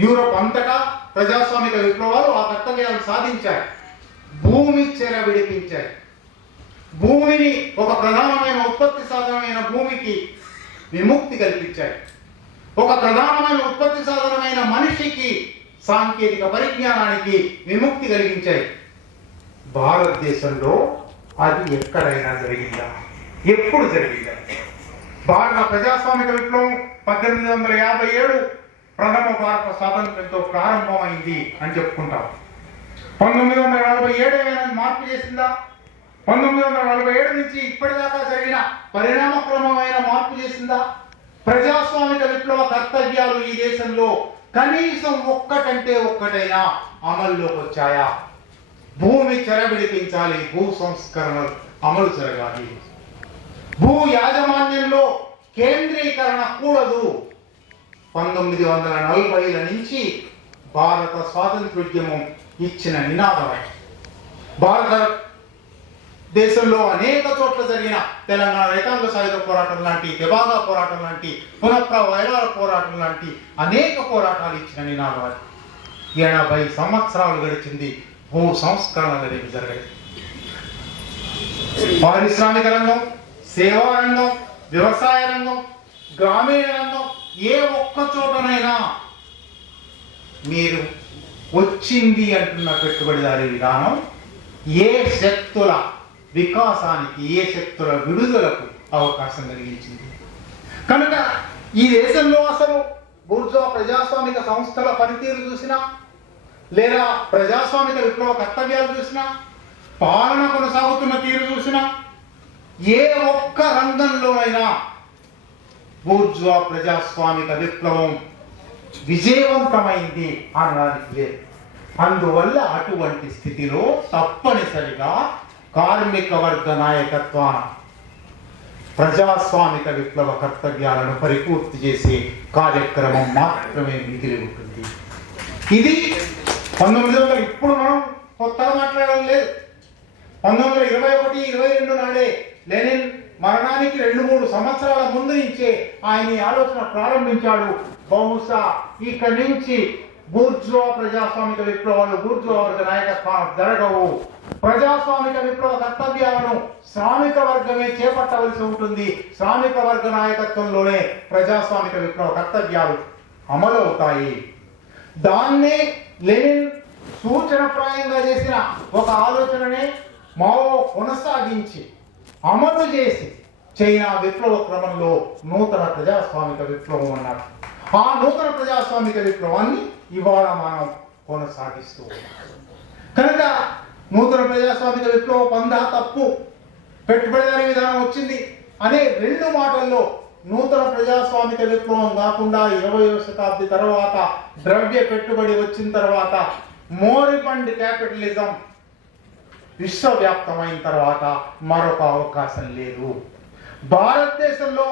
Europe అంతటా ప్రజాస్వామిక విప్లవాలు ఆ కర్తవ్యాలు సాధించాయి. భూమి చెర విడిపించాయి. భూమిని ఒక ప్రధానమైన ఉత్పత్తి సాధనమైన భూమికి విముక్తి కల్పించాయి. ఒక ప్రధానమైన ఉత్పత్తి సాధనమైన మనిషికి సాంకేతిక పరిజ్ఞానానికి విముక్తి కలిగించాయి. భారతదేశంలో అది ఎక్కడైనా జరిగిందా? ఎప్పుడు జరిగిందా? భారత ప్రజాస్వామిక విప్లవం 1857 ప్రథమ భారత స్వాతంత్ర్యంతో ప్రారంభమైంది అని చెప్పుకుంటాం. 1947 ఏమైనా మార్పు చేసిందా? 1947 నుంచి ఇప్పటిదాకా జరిగిన పరిణామక్రమమైన మార్పు చేసిందా? ప్రజాస్వామిక విప్లవ కర్తవ్యాలు ఈ దేశంలో కనీసం ఒక్కటంటే ఒక్కటైనా అమల్లోకి వచ్చాయా? భూమి చెరబిడిపించాలి, భూ సంస్కరణలు అమలు జరగాలి, భూ యాజమాన్యంలో కేంద్రీకరణ కూడదు. 1940ల నుంచి భారత స్వాతంత్రోద్యమం ఇచ్చిన నినాదం. భారత దేశంలో అనేక చోట్ల జరిగిన తెలంగాణ రైతాంగ సాయుధ పోరాటం లాంటి, తెబాగా పోరాటం లాంటి, పునఃప్రవైరాల పోరాటం లాంటి అనేక పోరాటాలు ఇచ్చిన నినాదాలు. 80 సంవత్సరాలు గడిచింది, భూ సంస్కరణలు అనేవి జరగాయి. పారిశ్రామిక రంగం, సేవా రంగం, వ్యవసాయ రంగం, గ్రామీణ రంగం, ఏ ఒక్క చోటనైనా మీరు వచ్చింది అంటున్న పెట్టుబడిదారీ విధానం ఏ శక్తుల వికాసానికి, ఏ శక్తుల విడుదలకు అవకాశం కలిగించింది. కనుక ఈ దేశంలో అసలు బూర్జువా ప్రజాస్వామిక సంస్థల పనితీరు చూసినా, లేదా ప్రజాస్వామిక విప్లవ కర్తవ్యాలు చూసినా, పాలన కొనసాగుతున్న తీరు చూసినా, ఏ ఒక్క రంగంలోనైనా బూర్జువా ప్రజాస్వామిక విప్లవం విజయవంతమైంది అనడానికి లేదు. అందువల్ల అటువంటి స్థితిలో తప్పనిసరిగా కార్మిక వర్గ నాయకత్వాన ప్రజాస్వామిక విప్లవ కర్తవ్యాలను పరిపూర్తి చేసే కార్యక్రమం మాత్రమే మిగిలి ఉంటుంది. ఇది 1900 ఇప్పుడు మనం కొత్తగా మాట్లాడడం లేదు. 1921, 22 నాడే లెనిన్ మరణానికి 2-3 సంవత్సరాల ముందు నుంచే ఆయన ఈ ఆలోచన ప్రారంభించాడు. బహుశా ఇక్కడి నుంచి బూర్జువా ప్రజాస్వామిక విప్లవాలు, బూర్జువా వర్గ నాయకత్వాలు జరగవు. ప్రజాస్వామిక విప్లవ కర్తవ్యాలను శ్రామిక వర్గమే చేపట్టవలసి ఉంటుంది. శ్రామిక వర్గ నాయకత్వంలోనే ప్రజాస్వామిక విప్లవ కర్తవ్యాలు అమలవుతాయి. దాన్నే లెనిన్ సూచనప్రాయంగా చేసిన ఒక ఆలోచననే మావో కొనసాగించి అమలు చేసి చైనా విప్లవ క్రమంలో నూతన ప్రజాస్వామిక విప్లవం అన్నారు. ఆ నూతన ప్రజాస్వామిక విప్లవాన్ని ఇవాళ మనం కొనసాగిస్తూ ఉన్నాం. కనుక నూతన ప్రజాస్వామిక విప్లవ పందా తప్పు, పెట్టుబడిదారీ విధానం వచ్చింది అనే 2 మాటల్లో నూతన ప్రజాస్వామిక విప్లవం కాకుండా 20వ శతాబ్ది తర్వాత ద్రవ్య పెట్టుబడి వచ్చిన తర్వాత మోరిబండ్ క్యాపిటలిజం విశ్వవ్యాప్తమైన తర్వాత మరొక అవకాశం లేదు. భారతదేశంలో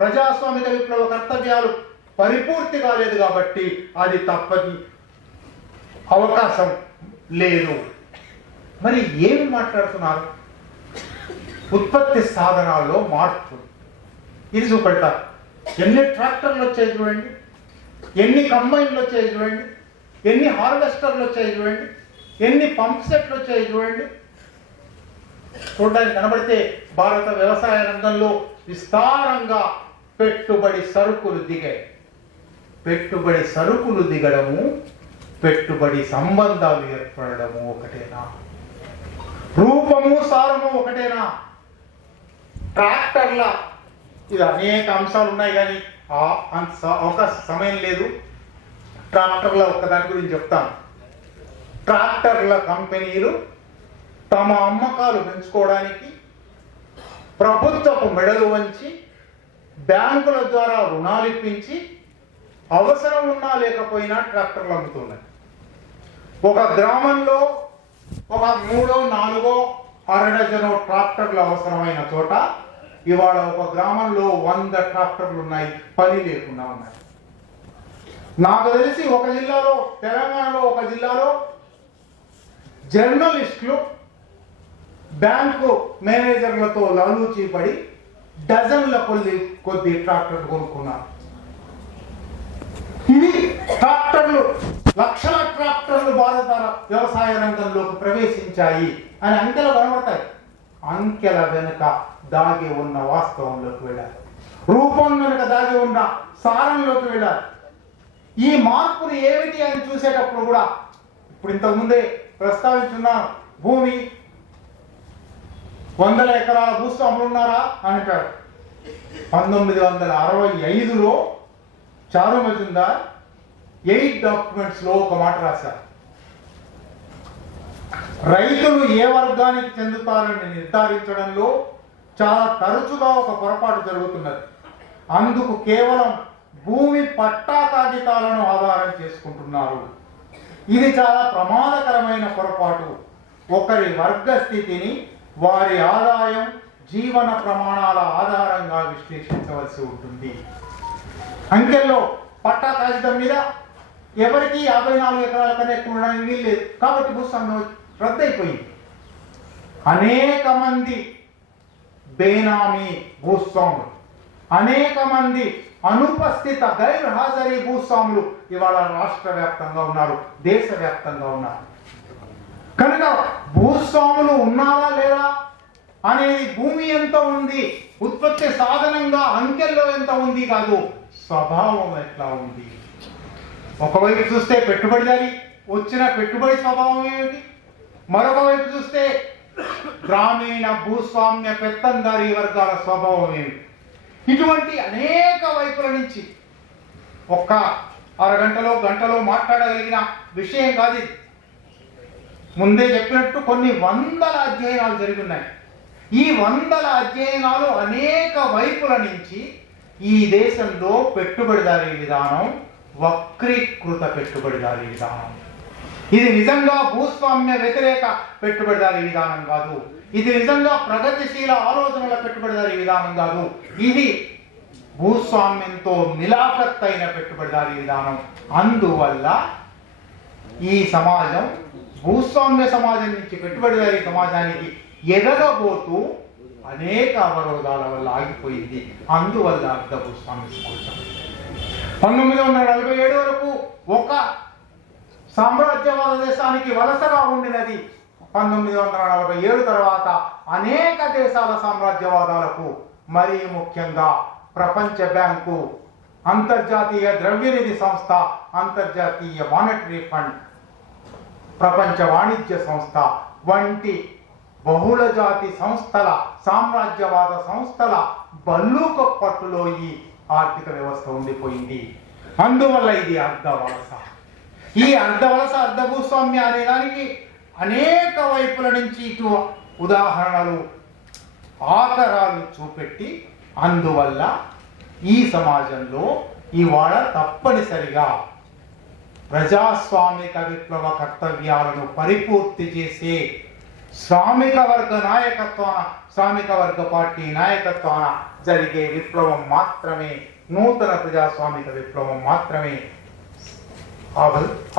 ప్రజాస్వామిక విప్లవ కర్తవ్యాలు పరిపూర్తి కాలేదు కాబట్టి అది తప్పని అవకాశం లేదు. మరి ఏమి మాట్లాడుతున్నారు? ఉత్పత్తి సాధనాల్లో మార్పు. ఇది చూపెడతారు. ఎన్ని ట్రాక్టర్లు వచ్చాయి చూడండి, ఎన్ని కంబైన్లు వచ్చాయి చూడండి, ఎన్ని హార్వెస్టర్లు వచ్చాయి చూడండి, ఎన్ని పంప్ సెట్లు వచ్చాయి చూడండి. చూడడానికి కనబడితే భారత వ్యవసాయ రంగంలో విస్తారంగా పెట్టుబడి సరుకులు దిగాయి. పెట్టుబడి సరుకులు దిగడము, పెట్టుబడి సంబంధాలు ఏర్పడము ఒకటేనా? రూపము సారము ఒకటేనా? ట్రాక్టర్ల ఇది అనేక అంశాలు ఉన్నాయి, కానీ అవకాశ సమయం లేదు. ట్రాక్టర్ల ఒక్కదాని గురించి చెప్తాను. ట్రాక్టర్ల కంపెనీలు తమ అమ్మకాలు పెంచుకోవడానికి ప్రభుత్వపు మెడలు వంచి బ్యాంకుల ద్వారా రుణాలు ఇప్పించి అవసరం ఉన్నా లేకపోయినా ట్రాక్టర్లు అమ్ముతున్నాయి. ఒక గ్రామంలో ఒక 3-4 అరడజను ట్రాక్టర్లు అవసరమైన చోట ఇవాళ ఒక గ్రామంలో 100 ట్రాక్టర్లు ఉన్నాయి, పని లేకుండా ఉన్నాయి. నాకు తెలిసి ఒక జిల్లాలో, తెలంగాణలో ఒక జిల్లాలో జర్నలిస్టులు బ్యాంకు మేనేజర్లతో లాలూచీ పడి డజన్ల కొద్ది ట్రాక్టర్లు కొనుక్కున్నారు. ఇది ట్రాక్టర్ల లక్షల ట్రాక్టర్లు భారత వ్యవసాయ రంగంలోకి ప్రవేశించాయి అని అంకెలు కనబడతాయి. అంకెల వెనుక దాగి ఉన్న వాస్తవంలోకి వెళ్ళాలి, రూపం వెనుక దాగి ఉన్న సారంలోకి వెళ్ళాలి. ఈ మార్పులు ఏమిటి అని చూసేటప్పుడు కూడా ఇప్పుడు ఇంతకుముందే ప్రస్తావించున్నాను. భూమి 100 ఎకరాల భూస్వాములు ఉన్నారా అని అంటాడు. 1965లో చారు మజుందార్ 8 డాక్యుమెంట్స్లో ఒక మాట రాశారు. రైతులు ఏ వర్గానికి చెందుతారని నిర్ధారించడంలో చాలా తరచుగా ఒక పొరపాటు జరుగుతున్నది. అందుకు కేవలం భూమి పట్టా కాగితాలను ఆధారం చేసుకుంటున్నారు. ఇది చాలా ప్రమాదకరమైన పొరపాటు. ఒకరి వర్గ స్థితిని వారి ఆదాయం, జీవన ప్రమాణాల ఆధారంగా విశ్లేషించవలసి ఉంటుంది. అంకెల్లో పట్టా కాగితం మీద ఎవరికి 54 ఎకరాల కన్నా ఎక్కువ ఉండడానికి వీల్లేదు కాబట్టి భూస్వామ్యం రద్దయిపోయింది. అనేక మంది బేనామీ భూస్వాములు, అనేక మంది అనుపస్థిత గైర్హాజరీ భూస్వాములు ఇవాళ రాష్ట్ర వ్యాప్తంగా ఉన్నారు, దేశవ్యాప్తంగా ఉన్నారు. కనుక భూస్వాములు ఉన్నారా లేదా అనేది భూమి ఎంత ఉంది, ఉత్పత్తి సాధనంగా అంకెల్లో ఎంత ఉంది కాదు, స్వభావం ఎట్లా ఉంది. ఒకవైపు చూస్తే పెట్టుబడిదారి వచ్చిన పెట్టుబడి స్వభావం ఏమిటి, మరొక వైపు చూస్తే గ్రామీణ భూస్వామ్య పెత్తందారీ వర్గాల స్వభావం ఏమిటి. ఇటువంటి అనేక వైపుల నుంచి ఒక్క అరగంటలో గంటలో మాట్లాడగలిగిన విషయం కాదు ఇది. ముందే చెప్పినట్టు కొన్ని వందల అధ్యయనాలు జరిగినాయి. ఈ వందల అధ్యయనాలు అనేక వైపుల నుంచి ఈ దేశంలో పెట్టుబడిదారీ విధానం వక్రీకృత పెట్టుబడిదారీ విధానం. ఇది నిజంగా భూస్వామ్య వ్యతిరేక పెట్టుబడిదారీ విధానం కాదు, ఇది నిజంగా ప్రగతిశీల ఆలోచనల పెట్టుబడిదారీ విధానం కాదు, ఇది భూస్వామ్యంతో మిలాఖత్తైన పెట్టుబడిదారీ విధానం. అందువల్ల ఈ సమాజం భూస్వామ్య సమాజం నుంచి పెట్టుబడిదారీ సమాజానికి ఎదగబోతూ అనేక అవరోధాల వల్ల ఆగిపోయింది. అందువల్ల అర్ధ భూస్వామ్య సమాజం 1947 వరకు ఒక సామ్రాజ్యవాద దేశానికి వలసగా ఉండినది. 1947 తర్వాత అనేక దేశాల సామ్రాజ్యవాదాలకు, మరీ ముఖ్యంగా ప్రపంచ బ్యాంకు, అంతర్జాతీయ ద్రవ్యనిధి సంస్థ, అంతర్జాతీయ మానిటరీ ఫండ్, ప్రపంచ వాణిజ్య సంస్థ వంటి బహుళ జాతి సంస్థల, సామ్రాజ్యవాద సంస్థల బల్లూక పట్టులో ఈ ఆర్థిక వ్యవస్థ ఉండిపోయింది. అందువల్ల ఇది అర్ధవలస. ఈ అర్ధవలస, అర్ధ భూస్వామ్య అనే దానికి అనేక వైపుల నుంచి ఇటు ఉదాహరణలు, ఆకరాలు చూపెట్టి, అందువల్ల ఈ సమాజంలో ఇవాళ తప్పనిసరిగా ప్రజాస్వామిక విప్లవ కర్తవ్యాలను పరిపూర్తి చేసే శ్రామిక వర్గ నాయకత్వాన, శ్రామిక వర్గ పార్టీ నాయకత్వాన జరిగే విప్లవం మాత్రమే, నూతన ప్రజాస్వామిక విప్లవం మాత్రమే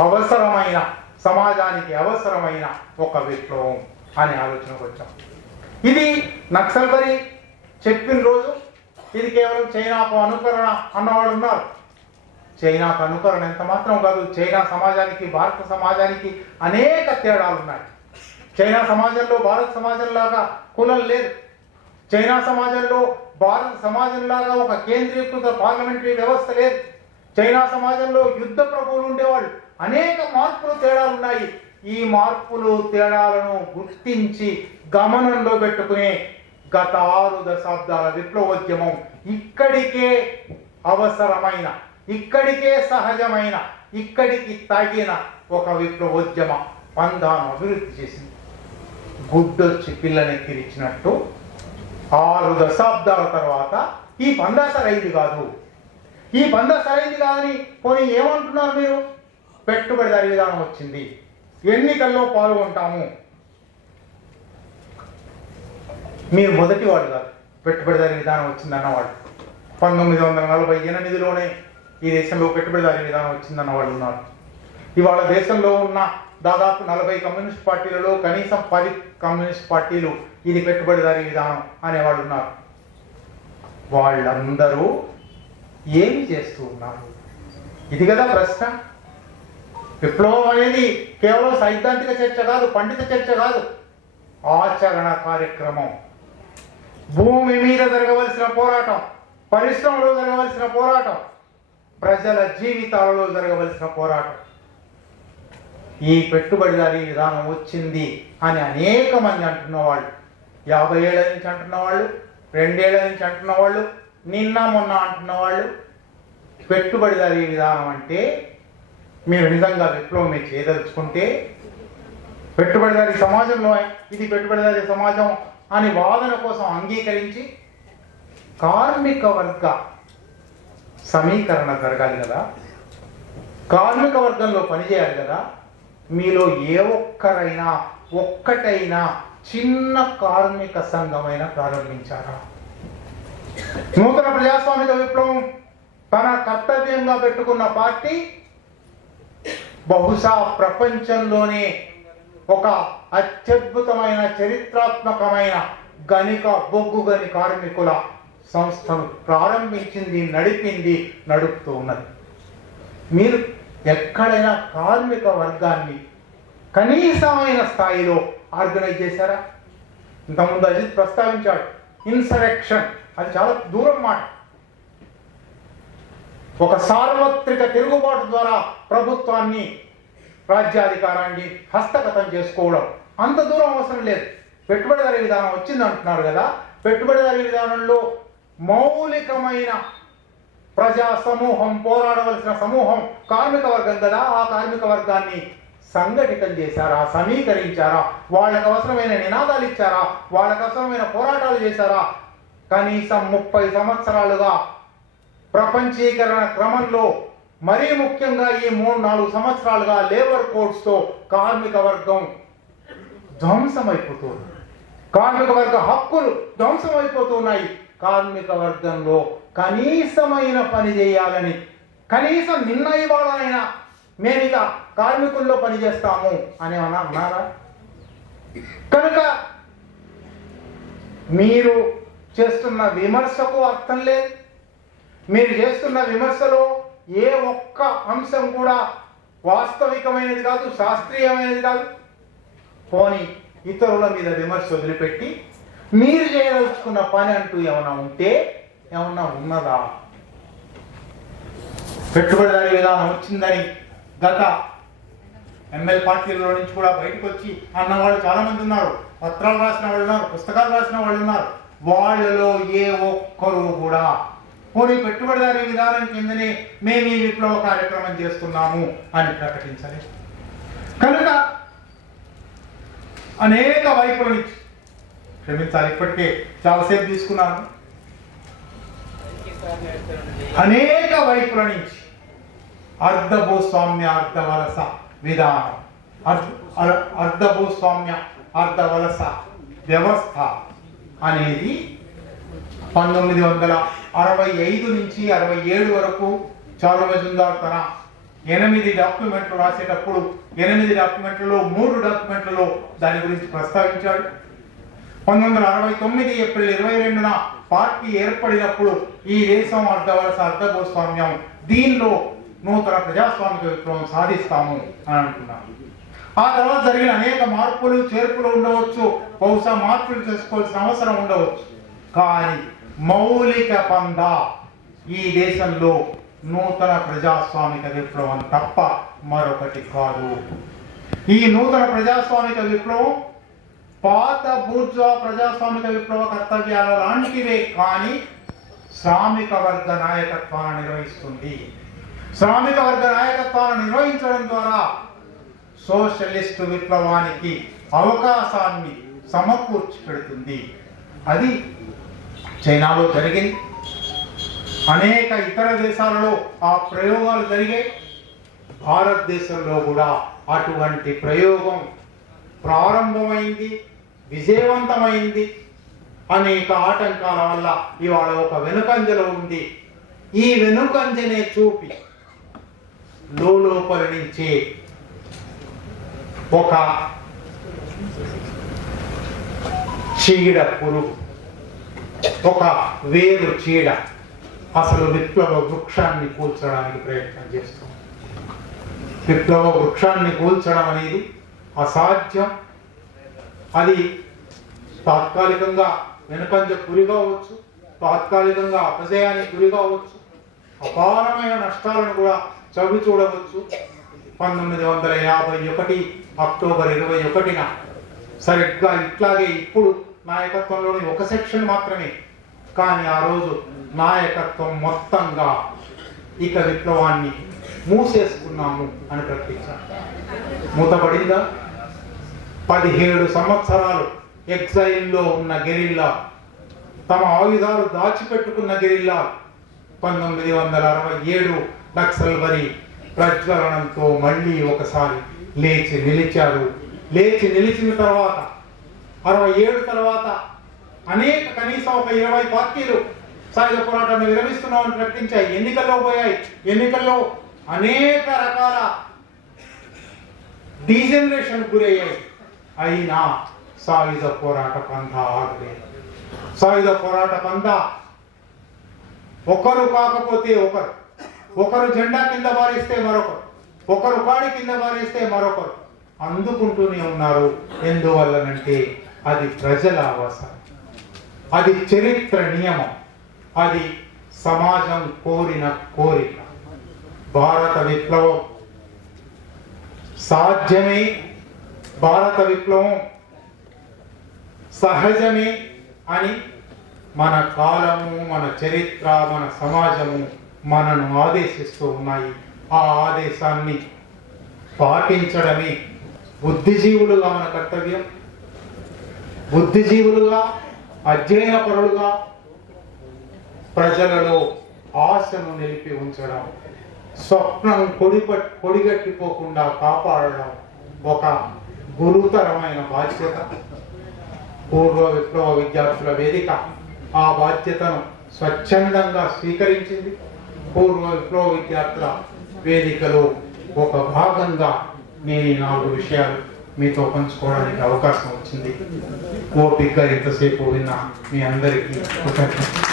అవసరమైన, సమాజానికి అవసరమైన ఒక విప్లవం అనే ఆలోచనకు వచ్చాం. ఇది నక్సల్బరీ చెప్పిన రోజు ఇది కేవలం చైనాకు అనుకరణ అన్నవాళ్ళు ఉన్నారు. చైనాకు అనుకరణ ఎంత మాత్రం కాదు. చైనా సమాజానికి భారత సమాజానికి అనేక తేడాలు ఉన్నాయి. చైనా సమాజంలో భారత సమాజంలాగా కులం లేదు. చైనా సమాజంలో భారత సమాజంలాగా ఒక కేంద్రీకృత పార్లమెంటరీ వ్యవస్థ లేదు. చైనా సమాజంలో యుద్ధ ప్రభువులు ఉండేవాళ్ళు. అనేక మార్పులు, తేడాలు ఉన్నాయి. ఈ మార్పులు, తేడాలను గుర్తించి గమనంలో పెట్టుకునే గత 6 దశాబ్దాల విప్లవోద్యమం ఇక్కడికే అవసరమైన, ఇక్కడికే సహజమైన, ఇక్కడికి తగిన ఒక విప్లవోద్యమ పందాను అభివృద్ధి చేసింది. గుడ్డొచ్చి పిల్లనెక్కిరిచ్చినట్టు 6 దశాబ్దాల తర్వాత ఈ పందా సరైంది కాదు, ఈ పందా సరైంది కాదని పోనీ ఏమంటున్నారు మీరు? పెట్టుబడిదారీ విధానం వచ్చింది, ఎన్నికల్లో పాల్గొంటాము. మీరు మొదటి వాడు కాదు పెట్టుబడిదారీ విధానం వచ్చిందన్నవాడు. 1948లోనే ఈ దేశంలో పెట్టుబడిదారీ విధానం వచ్చిందన్న వాళ్ళు ఉన్నారు. ఇవాళ దేశంలో ఉన్న దాదాపు 40 కమ్యూనిస్ట్ పార్టీలలో కనీసం 10 కమ్యూనిస్ట్ పార్టీలు ఇది పెట్టుబడిదారీ విధానం అనేవాళ్ళు ఉన్నారు. వాళ్ళందరూ ఏమి చేస్తూ ఉన్నారు? ఇది కదా ప్రశ్న. విప్లవం అనేది కేవలం సైద్ధాంతిక చర్చ కాదు, పండిత చర్చ కాదు, ఆచరణ కార్యక్రమం. భూమి మీద జరగవలసిన పోరాటం, పరిశ్రమలో జరగవలసిన పోరాటం, ప్రజల జీవితాలలో జరగవలసిన పోరాటం. ఈ పెట్టుబడిదారీ విధానం వచ్చింది అని అనేక మంది అంటున్నవాళ్ళు, 50 ఏళ్ల నుంచి అంటున్నవాళ్ళు, 2 ఏళ్ల నుంచి అంటున్నవాళ్ళు, నిన్న మొన్న అంటున్నవాళ్ళు. పెట్టుబడిదారీ విధానం అంటే మీరు నిజంగా విప్లవం చేయదలుచుకుంటే, పెట్టుబడిదారీ సమాజంలో ఇది పెట్టుబడిదారీ సమాజం అని వాదన కోసం అంగీకరించి కార్మిక వర్గ సమీకరణ జరగాలి కదా, కార్మిక వర్గంలో పనిచేయాలి కదా. మీలో ఏ ఒక్కటైనా చిన్న కార్మిక సంఘమైనా ప్రారంభించారా? నూతన ప్రజాస్వామిక విప్లవం తన కర్తవ్యంగా పెట్టుకున్న పార్టీ బహుశా ప్రపంచంలోనే ఒక అత్యద్భుతమైన చరిత్రాత్మకమైన గణిక బొగ్గు గని కార్మికుల సంస్థను ప్రారంభించింది, నడిపింది, నడుపుతూ ఉన్నది. మీరు ఎక్కడైనా కార్మిక వర్గాన్ని కనీసమైన స్థాయిలో ఆర్గనైజ్ చేశారా? ఇంతకుముందు అజిత్ ప్రస్తావించాడు ఇన్సరెక్షన్, అది చాలా దూరం మాట. ఒక సార్వత్రిక తిరుగుబాటు ద్వారా ప్రభుత్వాన్ని, రాజ్యాధికారాన్ని హస్తగతం చేసుకోవడం, అంత దూరం అవసరం లేదు. పెట్టుబడిదారీ విధానం వచ్చింది అంటున్నారు కదా, పెట్టుబడిదారీ విధానంలో మౌలికమైన ప్రజా సమూహం, పోరాడవలసిన సమూహం కార్మిక వర్గం కదా. ఆ కార్మిక వర్గాన్ని సంఘటితం చేశారా, సమీకరించారా, వాళ్ళకు అవసరమైన నినాదాలు ఇచ్చారా, వాళ్ళకు అవసరమైన పోరాటాలు చేశారా? కనీసం 30 సంవత్సరాలుగా ప్రపంచీకరణ క్రమంలో, మరీ ముఖ్యంగా ఈ 3-4 సంవత్సరాలుగా లేబర్ కోడ్స్తో కార్మిక వర్గం ధ్వంసమైపోతుంది. కార్మిక వర్గ హక్కులు ధ్వంసమైపోతున్నాయి. కార్మిక వర్గంలో కనీసమైన పని చేయాలని, కనీసం నిన్న ఇవాళైనా మేము ఇక కార్మికుల్లో పనిచేస్తాము అని అన్నారా? కనుక మీరు చేస్తున్న విమర్శకు అర్థం లేదు. మీరు చేస్తున్న విమర్శలో ఏ ఒక్క అంశం కూడా వాస్తవికమైనది కాదు, శాస్త్రీయమైనది కాదు. పోనీ ఇతరుల మీద విమర్శ వదిలిపెట్టి మీరు చేయదలుచుకున్న పని అంటూ ఏమన్నా ఉంటే ఏమన్నా ఉన్నదా? పెట్టుబడిదారీ విధానం వచ్చిందని గత ఎమ్మెల్యే పార్టీల నుంచి కూడా బయటకు వచ్చి అన్నవాళ్ళు చాలా మంది ఉన్నారు, పత్రాలు రాసిన వాళ్ళు ఉన్నారు, పుస్తకాలు రాసిన వాళ్ళు ఉన్నారు. వాళ్ళలో ఏ ఒక్కరు కూడా పోనీ పెట్టుబడిదారీ విధానం కిందనే మేము ఈ విప్లవ కార్యక్రమం చేస్తున్నాము అని ప్రకటించలేదు. కనుక అనేక వైపుల నుంచి, క్షమించాలి ఇప్పటికే చాలాసేపు తీసుకున్నాను, అనేక వైపుల నుంచి అర్ధ భూస్వామ్య అర్ధ వలస విధానం, అర్ధ భూస్వామ్య అర్ధ వలస వ్యవస్థ అనేది 1965 నుంచి 67 వరకు చారు మజుందార్ తన 8 డాక్యుమెంట్లు రాసేటప్పుడు 8 డాక్యుమెంట్లలో 3 డాక్యుమెంట్లలో దాని గురించి ప్రస్తావించాడు. 1969 ఏప్రిల్ 22న పార్టీ ఏర్పడినప్పుడు ఈ దేశం అర్ధవలస అర్ధ భూస్వామ్యం, దీనిలో నూతన ప్రజాస్వామిక విప్లవం సాధిస్తాము అని అంటున్నారు. ఆ తర్వాత జరిగిన అనేక మార్పులు చేర్పులు ఉండవచ్చు, బహుశా మార్పులు చేసుకోవాల్సిన అవసరం ఉండవచ్చు. కానీ మౌలిక పంద ఈ దేశంలో నూతన ప్రజాస్వామిక విప్లవం తప్ప మరొకటి కాదు. ఈ నూతన ప్రజాస్వామిక విప్లవం పాత బూర్జువా ప్రజాస్వామిక విప్లవ కర్తవ్యాల లాంటివే, కానీ శ్రామిక వర్గ నాయకత్వాన్ని నిర్వహిస్తుంది. శ్రామిక వర్గ నాయకత్వాన్ని నిర్వహించడం ద్వారా సోషలిస్టు విప్లవానికి అవకాశాన్ని సమకూర్చి పెడుతుంది. అది చైనాలో జరిగింది, అనేక ఇతర దేశాలలో ఆ ప్రయోగాలు జరిగాయి. భారతదేశంలో కూడా అటువంటి ప్రయోగం ప్రారంభమైంది, విజయవంతమైంది. అనేక ఆటంకాల వల్ల ఇవాళ ఒక వెనుకంజలో ఉంది. ఈ వెనుకంజనే చూపి లోపల నుంచే ఒక చీడ పురుగు, ఒక వేరు చీడ అసలు విప్లవ వృక్షాన్ని కూల్చడానికి ప్రయత్నం చేస్తుంది. విప్లవ వృక్షాన్ని కూల్చడం అనేది అసాధ్యం. అది తాత్కాలికంగా వెనుకంజ గురి కావచ్చు, తాత్కాలికంగా అపజయానికి గురి కావచ్చు, అపారమైన నష్టాలను కూడా చవి చూడవచ్చు. 1951 అక్టోబర్ 21న సరిగ్గా ఇట్లాగే ఇప్పుడు నాయకత్వంలోని ఒక సెక్షన్ మాత్రమే, కానీ ఆ రోజు నాయకత్వం మొత్తంగా ఇక విప్లవాన్ని మూసేసుకున్నాము అని ప్రకటించారు. మూతపడిందా? 17 సంవత్సరాలు ఎగ్జైల్లో ఉన్న గెరిల్లా, తమ ఆయుధాలు దాచిపెట్టుకున్న గెరిల్లా 1967 నక్సల్బరీ ప్రజ్వలనంతో మళ్ళీ ఒకసారి లేచి నిలిచారు. లేచి నిలిచిన తర్వాత 67 తర్వాత కనీసం ఒక 20 పార్టీలు సాయుధ పోరాటాన్ని విరమిస్తున్నామని ప్రకటించాయి. ఎన్నికల్లో పోయాయి. ఎన్నికల్లో అనేక రకాల డీజనరేషన్ గురయ్యాయి. అయినా సాయుధ పోరాట పంథ ఆగలేదు. సాయుధ పోరాట పంథ ఒకరు కాకపోతే ఒకరు జెండా కింద పారేస్తే మరొకరు, ఒకరు కాడి కింద పారేస్తే మరొకరు అందుకుంటూనే ఉన్నారు. ఎందువల్లనంటే అది ప్రజల అవసరం, అది చరిత్ర నియమం, అది సమాజం కోరిన కోరిక. భారత విప్లవం సాధ్యమే, భారత విప్లవం సహజమే అని మన కాలము, మన చరిత్ర, మన సమాజము మనను ఆదేశిస్తూ ఉన్నాయి. ఆ ఆదేశాన్ని పాటించడమే బుద్ధిజీవులుగా మన కర్తవ్యం. బుద్ధిజీవులుగా, అధ్యయన పరులుగా ప్రజలలో ఆశను నిలిపి ఉంచడం, స్వప్నం కొడిగట్టిపోకుండా కాపాడడం ఒక గురుతరమైన బాధ్యత. పూర్వ విప్లవ విద్యార్థుల వేదిక ఆ బాధ్యతను స్వచ్ఛందంగా స్వీకరించింది. పూర్వ విప్లవ విద్యార్థుల వేదికలో ఒక భాగంగా నేను 4 విషయాలు మీతో పంచుకోవడానికి అవకాశం వచ్చింది. ఓపికగా ఎంతసేపు విన్నా మీ అందరికీ కృతజ్ఞతలు.